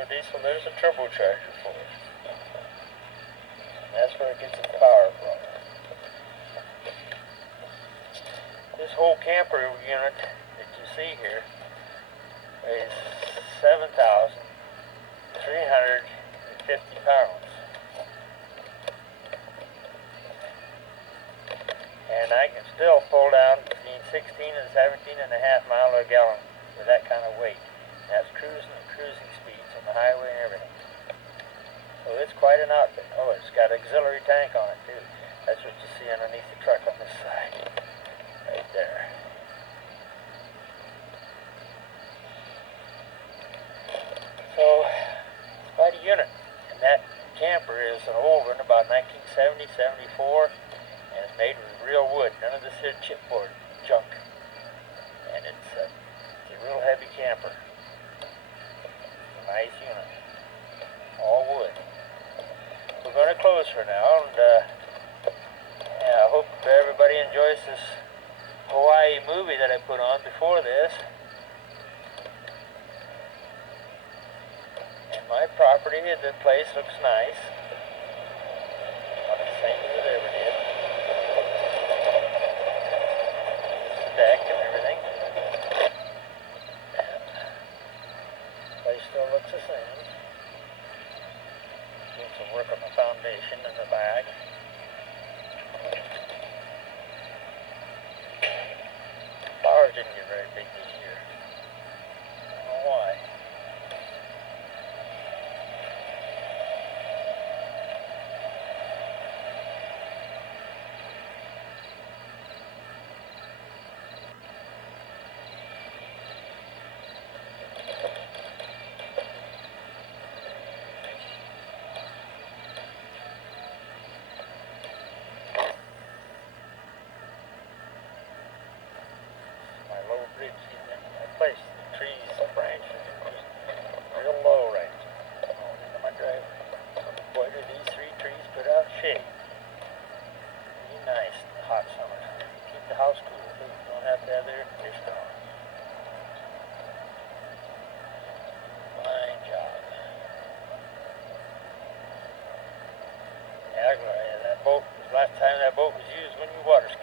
turbo diesel, there's a turbocharger for it. That's where it gets its power from. This whole camper unit that you see here weighs 7,350 pounds. And I can still pull down between 16 and 17 and a half miles a gallon with that kind of weight. That's cruising speeds on the highway and everything. So it's quite an outfit. Oh, it's got auxiliary tank on it too. That's what you see underneath the truck on this side. Right there. So, it's quite a unit. And that camper is an old one, about 1970, 74. And it's made with real wood, none of this here chipboard junk. And it's a real heavy camper. Nice unit. All wood. We're going to close for now, and yeah, I hope everybody enjoys this Hawaii movie that I put on before this. And my property, the place looks nice. Not the same as it ever did. Deck and everything. And the place still looks the same. Doing some work on the foundation in the back. Flowers didn't get very big this year. I don't know why. Low bridge in that place. The trees, the branches are just real low right into my driveway. Boy, do these three trees put out shade. Be nice in the hot summer. Keep the house cool too. You don't have to have the air conditioner on. Fine job. Yeah, that boat, last time that boat was used when you water skied.